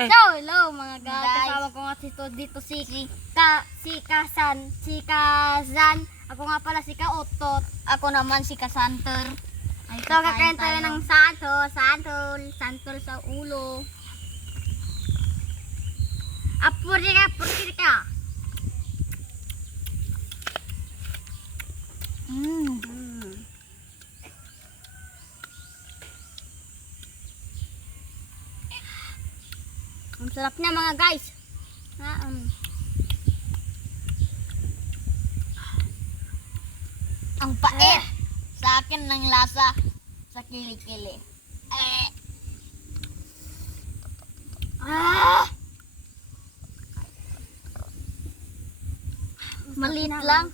So, hello mga guys. Kasama ko nga dito si Kazan. Ako nga pala si Kaotot. Ako naman si Kasanter. So, kakain tayo ng santol sa ulo. Apuri ka. Ang sarap niya mga guys. Ang pait. Sa akin ng lasa sa kilikili. Maliit lang.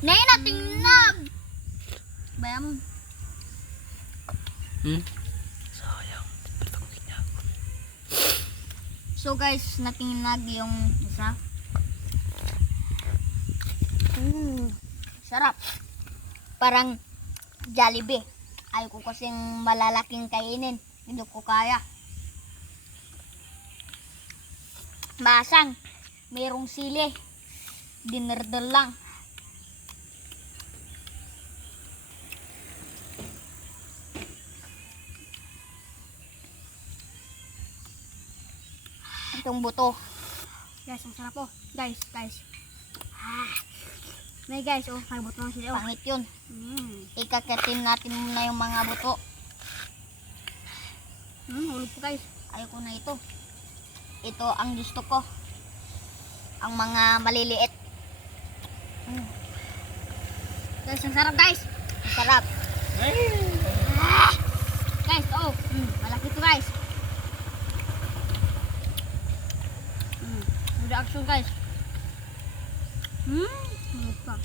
Nay nating nag. Bayam. Sayang. So guys, natingnag yung isa. Sarap. Parang Jollibee. Ayaw ko kasing malalaking kainin. Hindi ko kaya. Masang. Mayroong sili. Dinerdel lang. Itong buto. Guys, ang sarap po. Guys. May guys, may buto lang sila. Pangit yun. Ikakatin natin muna yung mga buto. Hulog po guys. Ayoko na ito. Ito ang gusto ko. Ang mga maliliit. Guys, ang sarap guys. Ang sarap. Guys, malaki to guys. Reaction guys. Hulog pa.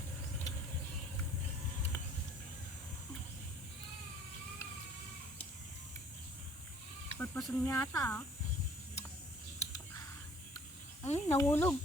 Pagpasang niya ata Ay, nahulog.